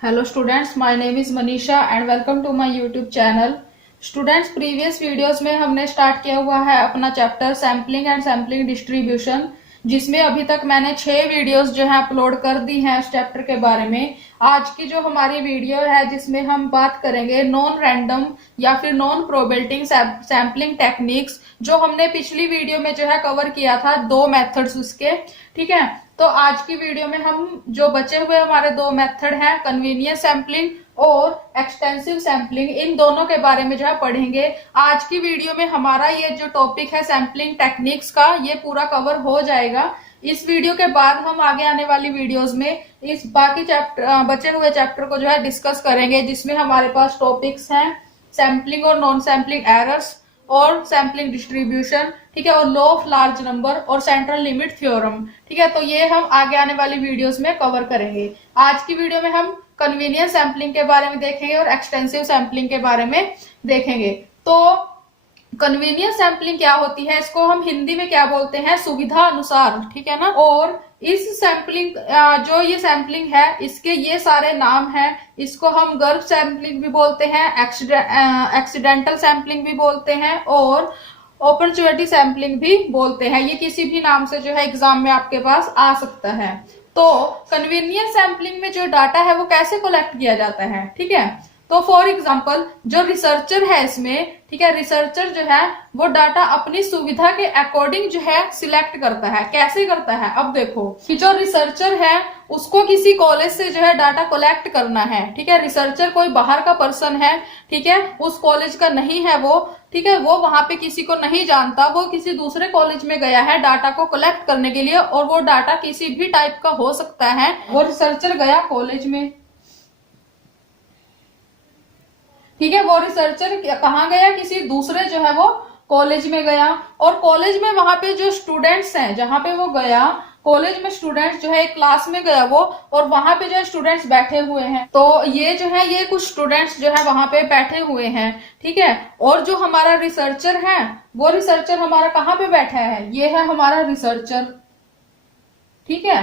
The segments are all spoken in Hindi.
Hello students, my name is Manisha and welcome to my YouTube channel. Students previous videos में हमने स्टार्ट किया हुआ है अपना chapter sampling and sampling distribution, जिसमें अभी तक मैंने 6 वीडियोस जो है अपलोड कर दी हैं उस चैप्टर के बारे में। आज की जो हमारी वीडियो है जिसमें हम बात करेंगे नॉन रैंडम या फिर नॉन प्रोबेबिलिटी सैम्पलिंग टेक्निक्स, जो हमने पिछली वीडियो में जो है कवर किया था 2 मेथड्स उसके। ठीक है, तो आज की वीडियो में हम जो बचे हुए हमारे 2 मेथड हैं, कन्वीनियंस सैम्पलिंग और एक्सटेंसिव सैम्पलिंग, इन दोनों के बारे में जो है पढ़ेंगे। आज की वीडियो में हमारा ये जो टॉपिक है सैम्पलिंग टेक्निक्स का, ये पूरा कवर हो जाएगा। इस वीडियो के बाद हम आगे आने वाली वीडियोस में इस बाकी चैप्टर बचे हुए चैप्टर को जो है डिस्कस करेंगे, जिसमें हमारे पास टॉपिक्स हैं सैम्पलिंग और नॉन सैम्पलिंग एरर्स और सैम्पलिंग डिस्ट्रीब्यूशन, ठीक है, और लॉ ऑफ लार्ज नंबर और सेंट्रल लिमिट थ्योरम। ठीक है, तो ये हम आगे आने वाली वीडियोस में कवर करेंगे। आज की वीडियो में हम कन्वीनियंस सैम्पलिंग के बारे में देखेंगे और एक्सटेंसिव सैम्पलिंग के बारे में देखेंगे। तो कन्वीनियंस सैम्पलिंग क्या होती है, इसको हम हिंदी में क्या बोलते हैं, सुविधा अनुसार। ठीक है ना। और इस सैम्पलिंग जो ये सैम्पलिंग है, इसके ये सारे नाम हैं। इसको हम गर्भ सैम्पलिंग भी बोलते हैं, एक्सीडेंटल सैम्पलिंग भी बोलते हैं और अपॉर्चुनिटी सैम्पलिंग भी बोलते हैं। ये किसी भी नाम से जो है एग्जाम में आपके पास आ सकता है। तो कन्वीनियंस सैम्पलिंग में जो डाटा है वो कैसे कलेक्ट किया जाता है, ठीक है। तो फॉर एग्जांपल जो रिसर्चर है इसमें, ठीक है, रिसर्चर जो है वो डाटा अपनी सुविधा के अकॉर्डिंग जो है सिलेक्ट करता है। कैसे करता है, अब देखो कि जो रिसर्चर है उसको किसी कॉलेज से जो है डाटा कलेक्ट करना है। ठीक है, रिसर्चर कोई बाहर का पर्सन है, ठीक है, उस कॉलेज का नहीं है वो, ठीक है, वो वहां पे किसी को नहीं जानता, वो किसी दूसरे कॉलेज में गया है डाटा को कलेक्ट करने के लिए, और वो डाटा किसी भी टाइप का हो सकता है। वो रिसर्चर गया कॉलेज में, ठीक है, वो रिसर्चर कहाँ गया, किसी दूसरे जो है वो कॉलेज में गया, और कॉलेज में वहां पे जो स्टूडेंट्स हैं, जहां पे वो गया कॉलेज में स्टूडेंट्स जो है एक क्लास में गया वो, और वहां पे जो है स्टूडेंट्स बैठे हुए हैं। तो ये जो है ये कुछ स्टूडेंट्स जो है वहां पे बैठे हुए हैं, ठीक है। और जो हमारा रिसर्चर है वो रिसर्चर हमारा कहाँ पे बैठा है, ये है हमारा रिसर्चर, ठीक है,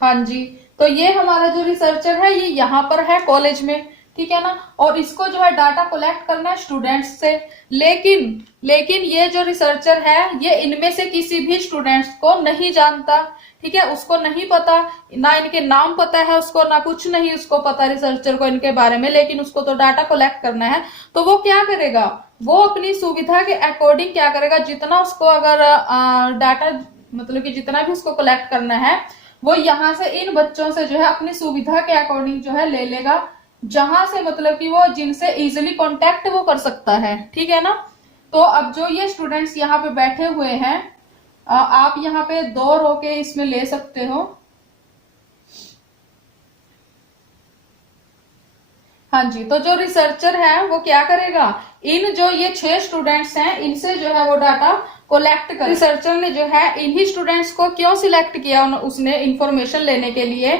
हाँ जी। तो ये हमारा जो रिसर्चर है ये यहाँ पर है कॉलेज में, ठीक है ना। और इसको जो है डाटा कलेक्ट करना है स्टूडेंट्स से। लेकिन ये जो रिसर्चर है ये इनमें से किसी भी स्टूडेंट्स को नहीं जानता, ठीक है, उसको नहीं पता, ना इनके नाम पता है उसको, ना कुछ नहीं उसको पता रिसर्चर को इनके बारे में, लेकिन उसको तो डाटा कलेक्ट करना है। तो वो क्या करेगा, वो अपनी सुविधा के अकॉर्डिंग क्या करेगा, जितना उसको अगर डाटा मतलब कि जितना भी उसको कलेक्ट करना है वो यहाँ से इन बच्चों से जो है अपनी सुविधा के अकॉर्डिंग जो है ले लेगा, जहां से मतलब कि वो जिनसे इजीली कांटेक्ट वो कर सकता है, ठीक है ना। तो अब जो ये स्टूडेंट्स यहाँ पे बैठे हुए हैं, आप यहाँ पे 2 रो के इसमें ले सकते हो, हाँ जी। तो जो रिसर्चर है वो क्या करेगा, इन जो ये 6 स्टूडेंट्स हैं इनसे जो है वो डाटा कलेक्ट कर, रिसर्चर ने जो है इन्हीं स्टूडेंट्स को क्यों सिलेक्ट किया उसने इंफॉर्मेशन लेने के लिए,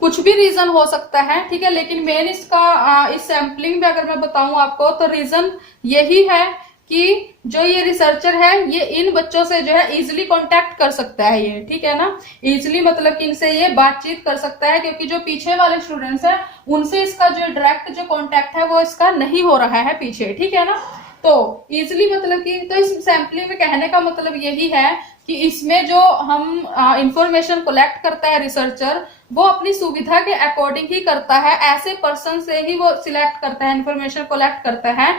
कुछ भी रीजन हो सकता है, ठीक है। लेकिन मेन इसका इस सैम्पलिंग में अगर मैं बताऊं आपको तो रीजन यही है कि जो ये रिसर्चर है ये इन बच्चों से जो है इजिली कांटेक्ट कर सकता है ये, ठीक है ना। इजिली मतलब कि इनसे ये बातचीत कर सकता है, क्योंकि जो पीछे वाले स्टूडेंट्स हैं उनसे इसका जो डायरेक्ट जो कांटेक्ट है वो इसका नहीं हो रहा है पीछे, ठीक है ना। तो इजिली मतलब कि तो इस सैम्पलिंग में कहने का मतलब यही है कि इसमें जो हम इंफॉर्मेशन कलेक्ट करता है रिसर्चर, वो अपनी सुविधा के अकॉर्डिंग ही करता है। ऐसे पर्सन से ही वो सिलेक्ट करता है, इंफॉर्मेशन कलेक्ट करता है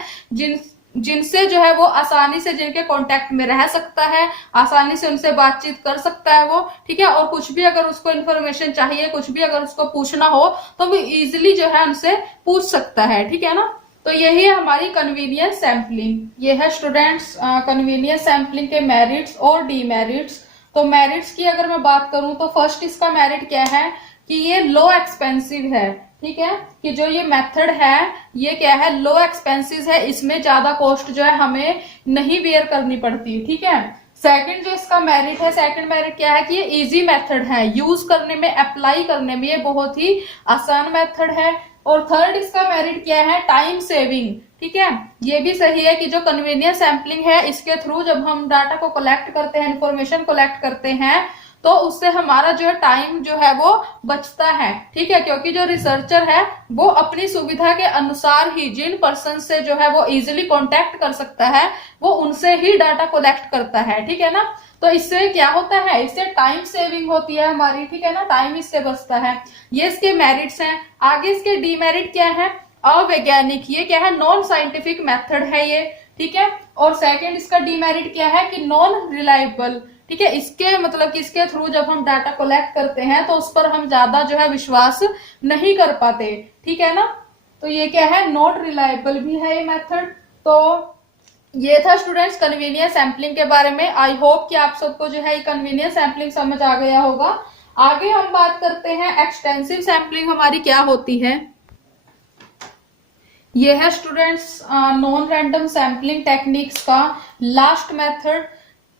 जिनसे जो है वो आसानी से जिनके कांटेक्ट में रह सकता है, आसानी से उनसे बातचीत कर सकता है वो, ठीक है। और कुछ भी अगर उसको इन्फॉर्मेशन चाहिए, कुछ भी अगर उसको पूछना हो तो वो इजिली जो है उनसे पूछ सकता है, ठीक है ना। तो यही है हमारी कन्वीनियंस सैम्पलिंग। ये है स्टूडेंट्स कन्वीनियंस सैम्पलिंग के मेरिट्स और डीमेरिट्स। तो मेरिट्स की अगर मैं बात करूं तो फर्स्ट इसका मेरिट क्या है कि ये लो एक्सपेंसिव है, ठीक है, कि जो ये मेथड है ये क्या है, लो एक्सपेंसिव है, इसमें ज्यादा कॉस्ट जो है हमें नहीं बेयर करनी पड़ती, ठीक है। सेकंड जो इसका मेरिट है, सेकंड मेरिट क्या है कि ये इजी मेथड है, यूज करने में, अप्लाई करने में ये बहुत ही आसान मेथड है। और थर्ड इसका मेरिट क्या है, टाइम सेविंग, ठीक है। ये भी सही है कि जो कन्वीनियंस सैम्पलिंग है इसके थ्रू जब हम डाटा को कलेक्ट करते हैं, इंफॉर्मेशन कलेक्ट करते हैं, तो उससे हमारा जो है टाइम जो है वो बचता है, ठीक है, क्योंकि जो रिसर्चर है वो अपनी सुविधा के अनुसार ही जिन पर्सन से जो है वो इजिली कांटेक्ट कर सकता है वो उनसे ही डाटा कलेक्ट करता है, ठीक है ना। तो इससे क्या होता है, इससे टाइम सेविंग होती है हमारी, ठीक है ना, टाइम इससे बचता है। ये इसके मेरिट्स हैं। आगे इसके डीमेरिट क्या है, अवैज्ञानिक, ये क्या है, नॉन साइंटिफिक मेथड है ये, ठीक है। और सेकंड इसका डीमेरिट क्या है कि नॉन रिलायबल, ठीक है, इसके मतलब कि इसके थ्रू जब हम डाटा कलेक्ट करते हैं तो उस पर हम ज्यादा जो है विश्वास नहीं कर पाते, ठीक है ना। तो ये क्या है, नॉट रिलायबल भी है ये मेथड। तो ये था स्टूडेंट्स कन्वीनियंस सैम्पलिंग के बारे में। आई होप कि आप सबको जो है कन्वीनियंस सैम्पलिंग समझ आ गया होगा। आगे हम बात करते हैं एक्सटेंसिव सैम्पलिंग हमारी क्या होती है। ये है students non random sampling techniques का लास्ट मेथड,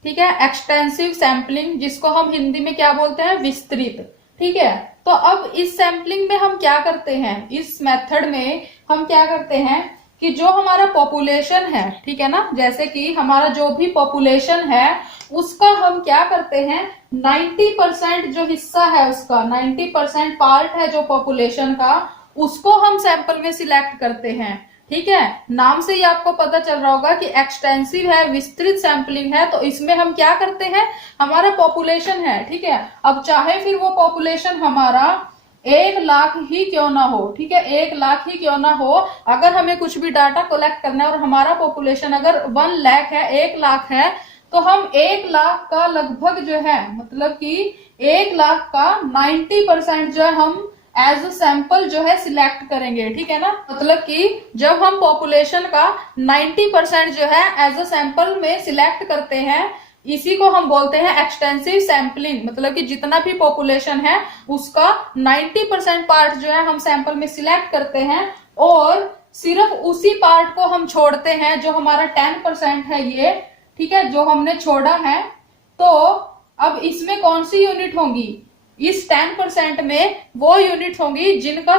ठीक है, एक्सटेंसिव सैम्पलिंग, जिसको हम हिंदी में क्या बोलते हैं, विस्तृत, ठीक है। तो अब इस सैम्पलिंग में हम क्या करते हैं, इस मेथड में हम क्या करते हैं कि जो हमारा पॉपुलेशन है, ठीक है ना, जैसे कि हमारा जो भी पॉपुलेशन है उसका हम क्या करते हैं 90% जो हिस्सा है उसका 90% पार्ट है जो पॉपुलेशन का, उसको हम सैंपल में सिलेक्ट करते हैं, ठीक है। नाम से ही आपको पता चल रहा होगा कि एक्सटेंसिव है, विस्तृत सैंपलिंग है, तो इसमें हम क्या करते हैं, हमारा पॉपुलेशन है, ठीक है। अब चाहे फिर वो पॉपुलेशन हमारा 1 लाख ही क्यों ना हो, ठीक है, 1 लाख ही क्यों ना हो, अगर हमें कुछ भी डाटा कलेक्ट करना है और हमारा पॉपुलेशन अगर 1 लाख है, 1 लाख है, तो हम 1 लाख का लगभग जो है मतलब कि 1 लाख का 90% जो है हम एज अ सैंपल जो है सिलेक्ट करेंगे, ठीक है ना। मतलब कि जब हम पॉपुलेशन का 90% जो है एज अ सैंपल में सिलेक्ट करते हैं, इसी को हम बोलते हैं एक्सटेंसिव सैंपलिंग। मतलब कि जितना भी पॉपुलेशन है उसका 90% पार्ट जो है हम सैंपल में सिलेक्ट करते हैं और सिर्फ उसी पार्ट को हम छोड़ते हैं जो हमारा 10% है ये, ठीक है, जो हमने छोड़ा है। तो अब इसमें कौन सी यूनिट होंगी, इस 10% में वो यूनिट होंगी जिनका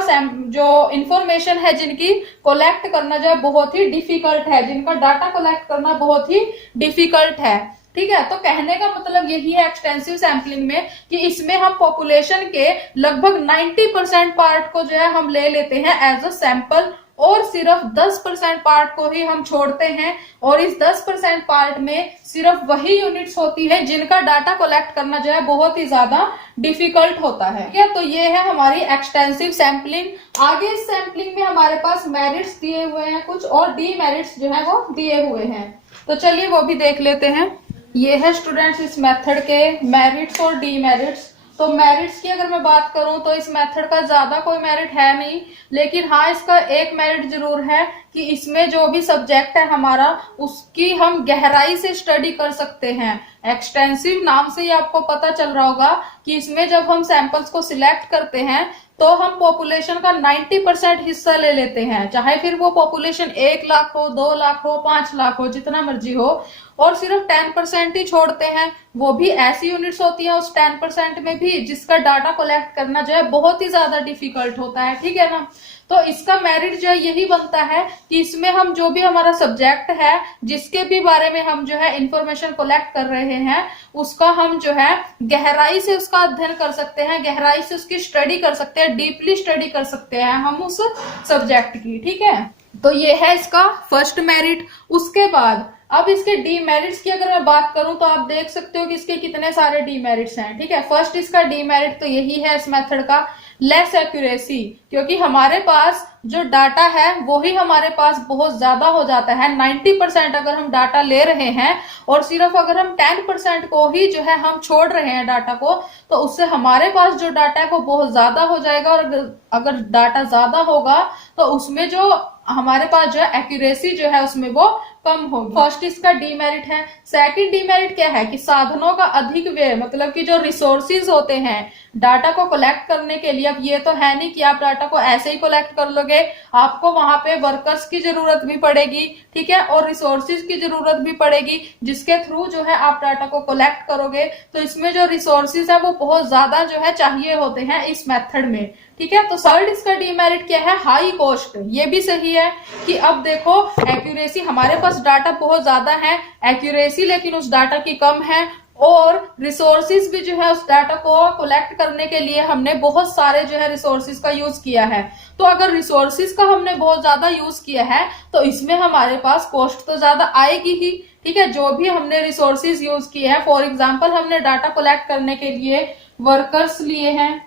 जो इंफॉर्मेशन है, जिनकी कलेक्ट करना जो है बहुत ही डिफिकल्ट है, जिनका डाटा कलेक्ट करना बहुत ही डिफिकल्ट है, ठीक है। तो कहने का मतलब यही है एक्सटेंसिव सैंपलिंग में कि इसमें हम पॉपुलेशन के लगभग 90% पार्ट को जो है हम ले लेते हैं एज अ सैंपल और सिर्फ 10% पार्ट को ही हम छोड़ते हैं और इस 10% पार्ट में सिर्फ वही यूनिट्स होती है जिनका डाटा कलेक्ट करना जो है बहुत ही ज्यादा डिफिकल्ट होता है, ठीक है। तो ये है हमारी एक्सटेंसिव सैंपलिंग। आगे इस सैंपलिंग में हमारे पास मेरिट्स दिए हुए हैं कुछ और डीमेरिट्स जो है वो दिए हुए हैं, तो चलिए वो भी देख लेते हैं। ये है स्टूडेंट्स इस मेथड के मेरिट्स और डीमेरिट्स। तो मेरिट्स की अगर मैं बात करूं तो इस मेथड का ज्यादा कोई मेरिट है नहीं, लेकिन हाँ इसका एक मेरिट जरूर है कि इसमें जो भी सब्जेक्ट है हमारा उसकी हम गहराई से स्टडी कर सकते हैं। एक्सटेंसिव नाम से ही आपको पता चल रहा होगा कि इसमें जब हम सैंपल्स को सिलेक्ट करते हैं तो हम पॉपुलेशन का 90% हिस्सा ले लेते हैं, चाहे फिर वो पॉपुलेशन 1 लाख हो, 2 लाख हो, 5 लाख हो, जितना मर्जी हो, और सिर्फ 10% ही छोड़ते हैं। वो भी ऐसी यूनिट्स होती है उस 10% में भी जिसका डाटा कलेक्ट करना जो है बहुत ही ज्यादा डिफिकल्ट होता है, ठीक है ना। तो इसका मेरिट जो है यही बनता है कि इसमें हम जो भी हमारा सब्जेक्ट है, जिसके भी बारे में हम जो है इंफॉर्मेशन कलेक्ट कर रहे हैं, उसका हम जो है गहराई से उसका अध्ययन कर सकते हैं, गहराई से उसकी स्टडी कर सकते हैं, डीपली स्टडी कर सकते हैं हम उस सब्जेक्ट की, ठीक है। तो ये है इसका फर्स्ट मेरिट। उसके बाद अब इसके डीमेरिट्स की अगर मैं बात करूं तो आप देख सकते हो कि इसके कितने सारे डीमेरिट्स हैं, ठीक है। फर्स्ट इसका डीमेरिट तो यही है इस मेथड का, लेस एक्यूरेसी, क्योंकि हमारे पास जो डाटा है वो ही हमारे पास बहुत ज्यादा हो जाता है। 90% अगर हम डाटा ले रहे हैं और सिर्फ अगर हम 10% को ही जो है हम छोड़ रहे हैं डाटा को, तो उससे हमारे पास जो डाटा है वो बहुत ज्यादा हो जाएगा और अगर डाटा ज्यादा होगा तो उसमें जो हमारे पास जो है एक्यूरेसी जो है उसमें वो कम होगी। फर्स्ट इसका डीमेरिट है। सेकंड डीमेरिट क्या है कि साधनों का अधिक व्यय, मतलब कि जो रिसोर्सेज होते हैं डाटा को कलेक्ट करने के लिए, अब ये तो है नहीं कि आप डाटा को ऐसे ही कलेक्ट कर लोगे, आपको वहां पे वर्कर्स की जरूरत भी पड़ेगी, ठीक है, और रिसोर्सेज की जरूरत भी पड़ेगी जिसके थ्रू जो है आप डाटा को कलेक्ट करोगे। तो इसमें जो रिसोर्सेज है वो बहुत ज्यादा जो है चाहिए होते हैं इस मेथड में, ठीक है। तो थर्ड इसका डीमेरिट क्या है, हाई कॉस्ट। ये भी सही है कि अब देखो एक्यूरेसी, हमारे पास डाटा बहुत ज्यादा है, एक्यूरेसी लेकिन उस डाटा की कम है, और रिसोर्सिस भी जो है उस डाटा को कलेक्ट करने के लिए हमने बहुत सारे जो है रिसोर्सिस का यूज किया है। तो अगर रिसोर्सिस का हमने बहुत ज्यादा यूज किया है तो इसमें हमारे पास कॉस्ट तो ज्यादा आएगी ही। ठीक है, जो भी हमने रिसोर्सिस यूज किए हैं, फॉर एग्जांपल हमने डाटा कलेक्ट करने के लिए वर्कर्स लिए हैं।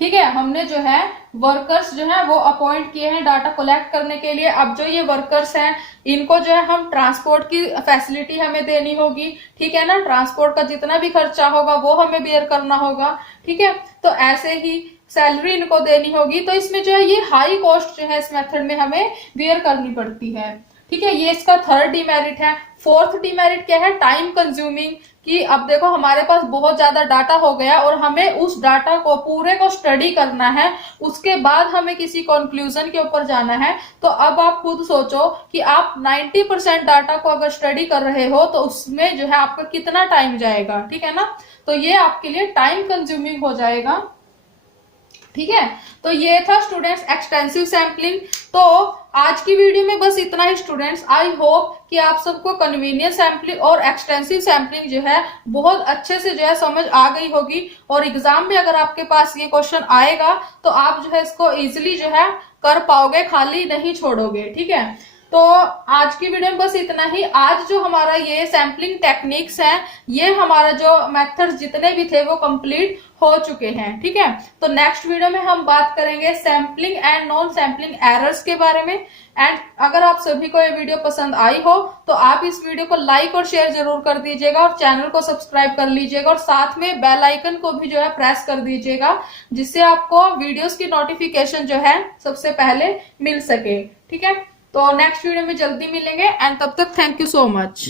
ठीक है, हमने जो है वर्कर्स जो है वो अपॉइंट किए हैं डाटा कलेक्ट करने के लिए। अब जो ये वर्कर्स हैं इनको जो है हम ट्रांसपोर्ट की फैसिलिटी हमें देनी होगी। ठीक है ना, ट्रांसपोर्ट का जितना भी खर्चा होगा वो हमें बेयर करना होगा। ठीक है, तो ऐसे ही सैलरी इनको देनी होगी। तो इसमें जो है ये हाई कॉस्ट जो है इस मेथड में हमें बेयर करनी पड़ती है। ठीक है, ये इसका थर्ड डिमेरिट है। फोर्थ डिमेरिट क्या है? Time consuming. कि अब देखो हमारे पास बहुत ज्यादा डाटा हो गया और हमें उस डाटा को पूरे को स्टडी करना है, उसके बाद हमें किसी कंक्लूजन के ऊपर जाना है। तो अब आप खुद सोचो कि आप 90% डाटा को अगर स्टडी कर रहे हो तो उसमें जो है आपका कितना टाइम जाएगा। ठीक है ना, तो ये आपके लिए टाइम कंज्यूमिंग हो जाएगा। ठीक है, तो ये था स्टूडेंट्स एक्सटेंसिव सैम्पलिंग। तो आज की वीडियो में बस इतना ही स्टूडेंट्स। आई होप कि आप सबको कन्वीनियंस सैम्पलिंग और एक्सटेंसिव सैम्पलिंग जो है बहुत अच्छे से जो है समझ आ गई होगी। और एग्जाम में अगर आपके पास ये क्वेश्चन आएगा तो आप जो है इसको इजिली जो है कर पाओगे, खाली नहीं छोड़ोगे। ठीक है, तो आज की वीडियो में बस इतना ही। आज जो हमारा ये सैम्पलिंग टेक्निक्स हैं, ये हमारा जो मेथड्स जितने भी थे वो कंप्लीट हो चुके हैं। ठीक है, तो नेक्स्ट वीडियो में हम बात करेंगे sampling and non sampling errors के बारे में। एंड अगर आप सभी को ये वीडियो पसंद आई हो तो आप इस वीडियो को लाइक और शेयर जरूर कर दीजिएगा और चैनल को सब्सक्राइब कर लीजिएगा और साथ में बेल आइकन को भी जो है प्रेस कर दीजिएगा, जिससे आपको वीडियोस की नोटिफिकेशन जो है सबसे पहले मिल सके। ठीक है, तो नेक्स्ट वीडियो में जल्दी मिलेंगे एंड तब तक थैंक यू सो मच।